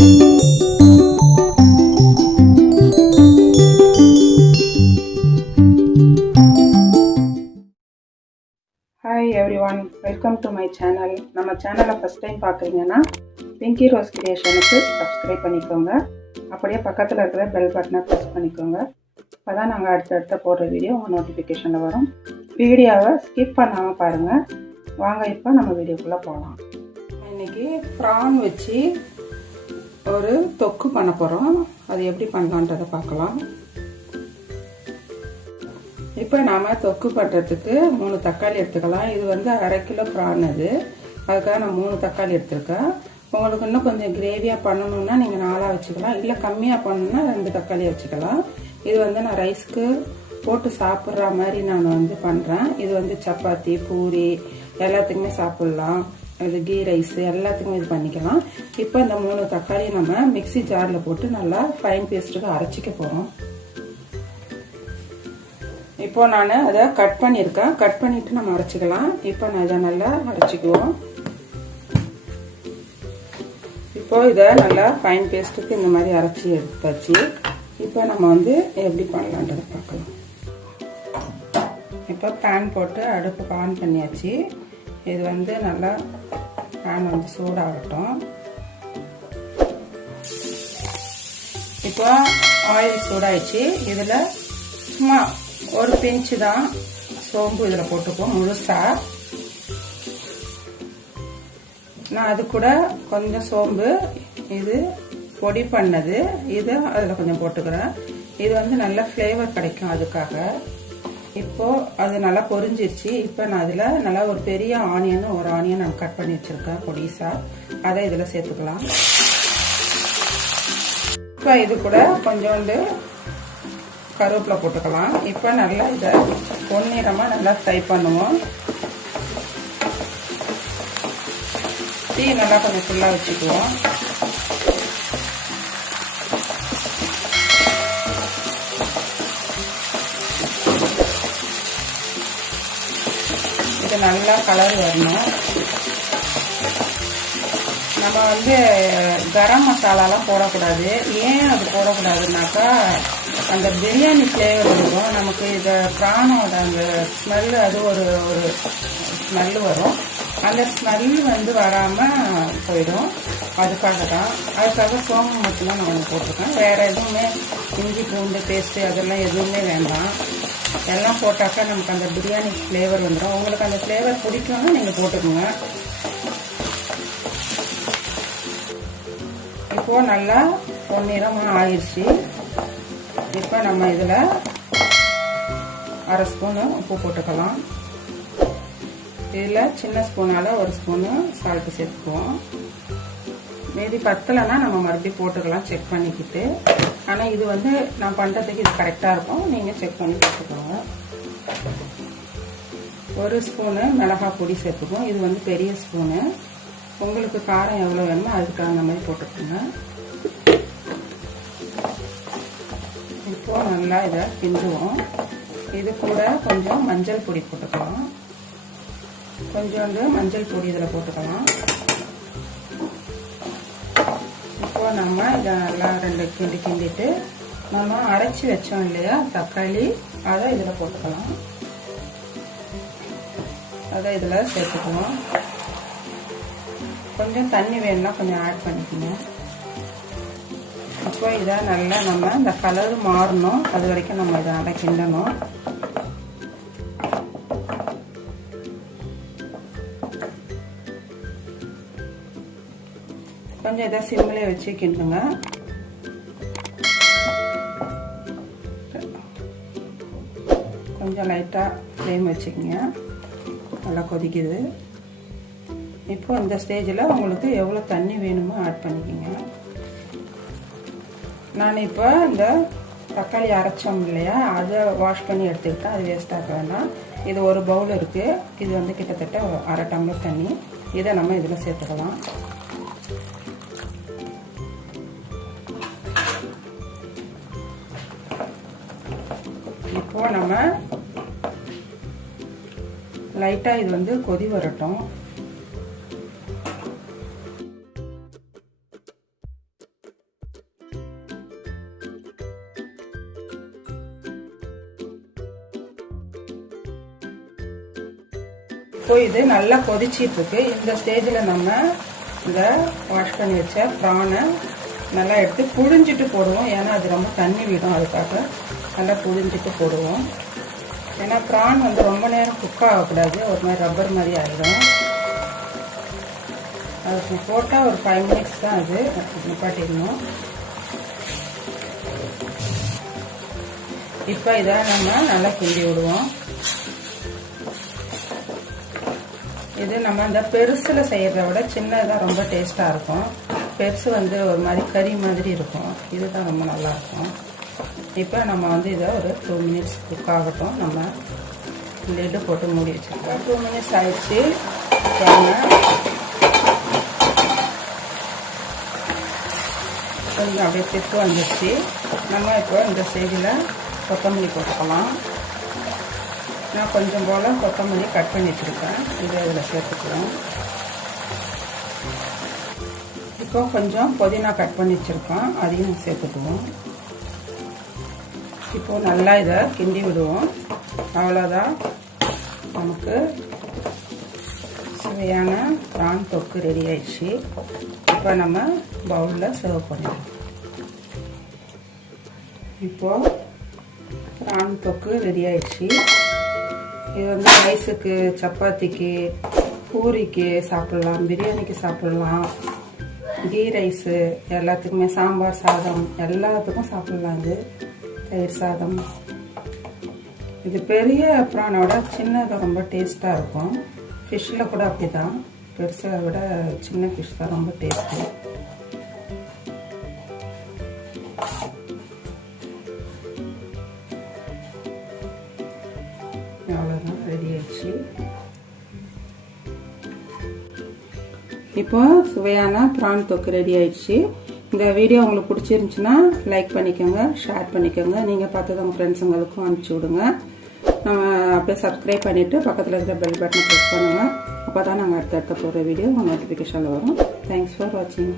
Hi everyone, welcome to my channel. நம்ம சேனலை first time பார்க்குறீங்கன்னா பிங்கி ரோஸ் கிரியேஷனுக்கு சப்ஸ்கிரைப் பண்ணிக்கோங்க. அப்படியே பக்கத்தில் இருக்கிற பெல் பட்டனை ப்ரெஸ் பண்ணிக்கோங்க. அப்போ தான் நாங்கள் அடுத்தடுத்த போடுற வீடியோ உங்கள் நோட்டிஃபிகேஷனில் வரும். வீடியோவை ஸ்கிப் பண்ணாமல் பாருங்கள். வாங்க இப்போ நம்ம வீடியோக்குள்ளே போகலாம். இன்றைக்கி ப்ரான் வச்சு ஒரு தொக்கு பண்ண போகிறோம். அது எப்படி பண்ணலான்றதை பார்க்கலாம். இப்போ நாம் தொக்கு பண்ணுறதுக்கு 3 தக்காளி எடுத்துக்கலாம். இது வந்து 1/2 கிலோ ப்ரான். அதுக்காக நான் 3 தக்காளி எடுத்துருக்கேன். உங்களுக்கு இன்னும் கொஞ்சம் கிரேவியாக பண்ணணுன்னா நீங்கள் 4 வச்சுக்கலாம், இல்லை கம்மியாக பண்ணணுன்னா 2 தக்காளி வச்சுக்கலாம். இது வந்து நான் ரைஸ்க்கு போட்டு சாப்பிட்ற மாதிரி நான் வந்து பண்ணுறேன். இது வந்து சப்பாத்தி, பூரி எல்லாத்துக்குமே சாப்பிட்லாம். இது கீ ரைஸ் எல்லாத்துக்குமே இது பண்ணிக்கலாம். இப்போ இந்த 3 தக்காளி நம்ம மிக்சி ஜாரில் போட்டு நல்லா ஃபைன் பேஸ்ட்டுக்கு அரைச்சிக்க போகிறோம். இப்போ நான் அதை கட் பண்ணியிருக்கேன். கட் பண்ணிவிட்டு நம்ம அரைச்சிக்கலாம். இப்போ நான் இதை நல்லா அரைச்சிக்குவோம். இப்போ இதை நல்லா ஃபைன் பேஸ்ட்டுக்கு இந்த மாதிரி அரைச்சி எடுத்தாச்சு. இப்போ நம்ம வந்து எப்படி பண்ணலான்றதை பார்க்கலாம். இப்போ பேன் போட்டு அடுப்பு ஆன் பண்ணியாச்சு. இது வந்து நல்லா பேன் வந்து சூடாகட்டும். இப்போ ஆயில் சூடாயிடுச்சு. இதில் சும்மா ஒரு பிஞ்சு தான் சோம்பு இதில் போட்டுக்குவோம் முழுசா. நான் அது கூட கொஞ்சம் சோம்பு இது பொடி பண்ணது இது அதில் கொஞ்சம் போட்டுக்கிறேன். இது வந்து நல்ல ஃப்ளேவர் கிடைக்கும் அதுக்காக. இப்போது அது நல்லா பொரிஞ்சிருச்சு. இப்போ நான் அதில் நல்லா ஒரு பெரிய ஆனியன் நான் கட் பண்ணி வச்சுருக்கேன் பொடிசா. அதை இதில் சேர்த்துக்கலாம். இப்போ இது கூட கொஞ்சோண்டு கருவேப்பிலை போட்டுக்கலாம். இப்போ நல்லா இதை பொன்னிறமாக நல்லா ஃப்ரை பண்ணுவோம். தீ நல்லா கொஞ்சம் ஃபுல்லாக வச்சுக்குவோம். இது நல்லா கலர் வரணும். நம்ம வந்து கரம் மசாலாலாம் போடக்கூடாது. ஏன் அது போடக்கூடாதுனாக்கா அந்த பிரியாணி ஃப்ளேவர் வரும் நமக்கு. இதை ப்ரானோட அந்த ஸ்மெல்லு அது ஒரு ஸ்மெல்லு வரும். அந்த ஸ்மெல் வந்து வராமல் போயிடும். அதுக்காக தான். அதுக்காக சோம்பு மட்டும்தான் நான் போட்டிருக்கேன். வேறு எதுவுமே இஞ்சி பூண்டு பேஸ்ட்டு அதெல்லாம் எதுவுமே வேண்டாம். எல்லாம் போட்டாக்கா நமக்கு அந்த பிரியாணி ஃப்ளேவர் வந்துடும். உங்களுக்கு அந்த ஃப்ளேவர் பிடிக்கும்னா நீங்கள் போட்டுக்கோங்க. இப்போது நல்லா பொன்னிறமாக ஆயிடுச்சு. இப்போ நம்ம இதில் 1/2 ஸ்பூனு உப்பு போட்டுக்கலாம். இதில் சின்ன ஸ்பூனால் 1 ஸ்பூனு சால்ட்டு சேர்த்துக்குவோம். மீதி பத்தலைன்னா நம்ம மறுபடியும் போட்டுக்கலாம் செக் பண்ணிக்கிட்டு. ஆனால் இது வந்து நான் பண்ணுறதுக்கு இது கரெக்டாக இருக்கும். நீங்கள் செக் பண்ணி போட்டுக்கோங்க. 1 ஸ்பூனு மிளகாய் பொடி சேர்த்துக்குவோம். இது வந்து பெரிய ஸ்பூனு. உங்களுக்கு காரம் எவ்வளோ வேணுமோ அதுக்கு தகுந்த மாதிரி போட்டுக்கோங்க. இப்போது நல்லா இதை கிண்டுவோம். இது கூட கொஞ்சம் மஞ்சள் பொடி போட்டுக்கலாம். கொஞ்சோண்டு மஞ்சள் பொடி இதில் போட்டுக்கலாம். இப்போது நம்ம இதை நல்லா 2 கிண்டிட்டு நம்ம அரைச்சி வச்சோம் இல்லையா தக்காளி, அதை இதில் போட்டுக்கலாம். அதை இதில் சேர்த்துக்குவோம். கொஞ்சம் தண்ணி வேணும்னா கொஞ்சம் ஆட் பண்ணிக்கணும். இப்போ இதை நல்லா நம்ம இந்த கலர் மாறணும். அது வரைக்கும் நம்ம இதை நல்லா கிண்டணும். கொஞ்சம் இதை சிம்மிலே வச்சு கிண்டுங்க. கொஞ்சம் லைட்டாக ஃப்ளேம் வச்சுக்கோங்க. நல்லா கொதிக்குது. இப்போ இந்த ஸ்டேஜில் உங்களுக்கு எவ்வளோ தண்ணி வேணுமோ ஆட் பண்ணிக்கோங்க. நான் இப்போ இந்த தக்காளி அரைச்சோம் இல்லையா, அதை வாஷ் பண்ணி எடுத்துக்கிட்டேன். அது வேஸ்ட்டாக வேண்டாம். இது ஒரு பவுல் இருக்குது. இது வந்து கிட்டத்தட்ட 1/2 டம்ளர் தண்ணி. இதை நம்ம இதில் சேர்த்துக்கலாம். இப்போது நம்ம லைட்டாக இது வந்து கொதி வரட்டும். இப்போ இது நல்லா கொதிச்சிட்டு இருக்கு. இந்த ஸ்டேஜில் நம்ம இந்த வாஷ் பண்ணி வச்ச ப்ரானை நல்லா எடுத்து புழிஞ்சிட்டு போடுவோம். ஏன்னா அது ரொம்ப தண்ணி விடும், அதுக்காக நல்லா புழிஞ்சிட்டு போடுவோம். ஏன்னா ப்ரான் வந்து ரொம்ப நேரம் குக் ஆகக்கூடாது, ஒரு மாதிரி ரப்பர் மாதிரி ஆகிடும். அதுக்கு போட்டால் ஒரு 5 மினிட்ஸ் தான் அது நிப்பாட்டிடணும். இப்போ இதை நம்ம நல்லா கிண்டி விடுவோம். இது நம்ம இந்த பெருசில் செய்கிறத விட சின்னதாக ரொம்ப டேஸ்ட்டாக இருக்கும். பெருசு வந்து ஒரு மாதிரி கறி மாதிரி இருக்கும், இதுதான் ரொம்ப நல்லாயிருக்கும். இப்போ நம்ம வந்து இதை ஒரு 2 மினிட்ஸ் குக் ஆகட்டும். நம்ம லிட்டு போட்டு மூடி வச்சுருக்கோம். 2 மினிட்ஸ் ஆயிடுச்சு. கொஞ்சம் அப்படியே திட்டு வந்துடுச்சு. நம்ம இப்போ இந்த ஸ்டேஜில் கொத்தமல்லி போட்டுக்கலாம். நான் கொஞ்சம் போல் கொத்தமல்லி கட் பண்ணி வச்சுருக்கேன், இதை இதில் சேர்த்துக்கலாம். இப்போ கொஞ்சம் புதினா கட் பண்ணி வச்சுருக்கோம், அதையும் சேர்த்துக்குவோம். இப்போது நல்லா இதை கிண்டி விடுவோம். அவ்வளோதான், நமக்கு சுவையான ப்ரான் தொக்கு ரெடி ஆயிடுச்சு. இப்போ நம்ம பவுலில் சர்வ் பண்ணிடுவோம். இப்போது ப்ரான் தொக்கு ரெடி ஆயிடுச்சு. இது வந்து ரைஸுக்கு, சப்பாத்திக்கு, பூரிக்கு சாப்பிட்லாம், பிரியாணிக்கு சாப்பிட்லாம், கீ ரைஸு எல்லாத்துக்குமே, சாம்பார் சாதம் எல்லாத்துக்கும் சாப்பிட்லாம். இது தயிர் சாதம். இது பெரிய ப்ரானோட சின்னது ரொம்ப டேஸ்ட்டாக இருக்கும். ஃபிஷ்ஷில் கூட அப்படி தான், பெருசை விட சின்ன ஃபிஷ் தான் ரொம்ப டேஸ்ட்டு. அவ்வளோதான், ரெடி ஆயிடுச்சு. இப்போ சுவையான ப்ரான் தொக்கு ரெடி ஆயிடுச்சு. இந்த வீடியோ உங்களுக்கு பிடிச்சிருந்துச்சுன்னா லைக் பண்ணிக்கோங்க, ஷேர் பண்ணிக்கோங்க. நீங்கள் பார்த்தது உங்கள் ஃப்ரெண்ட்ஸுங்களுக்கும் அனுப்பிச்சி விடுங்க. நம்ம அப்படியே சப்ஸ்கிரைப் பண்ணிவிட்டு பக்கத்தில் இருக்கிற பெல் பட்டனை ப்ரெஸ் பண்ணுங்கள். அப்போ தான் நாங்கள் அடுத்தடுத்த போகிற வீடியோ உங்கள் நோட்டிஃபிகேஷனில் வரும். தேங்க்ஸ் ஃபார் வாட்சிங்.